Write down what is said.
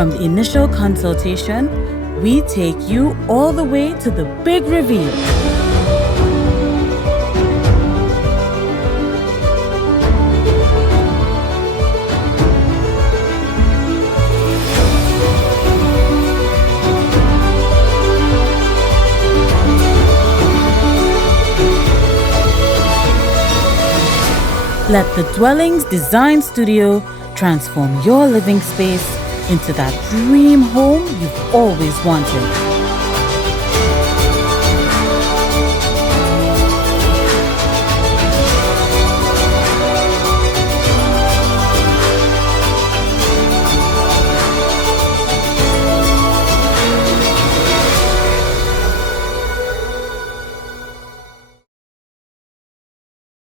From the initial consultation, we take you all the way to the big reveal. Let the Dwellings Design Studio transform your living space into that dream home you've always wanted.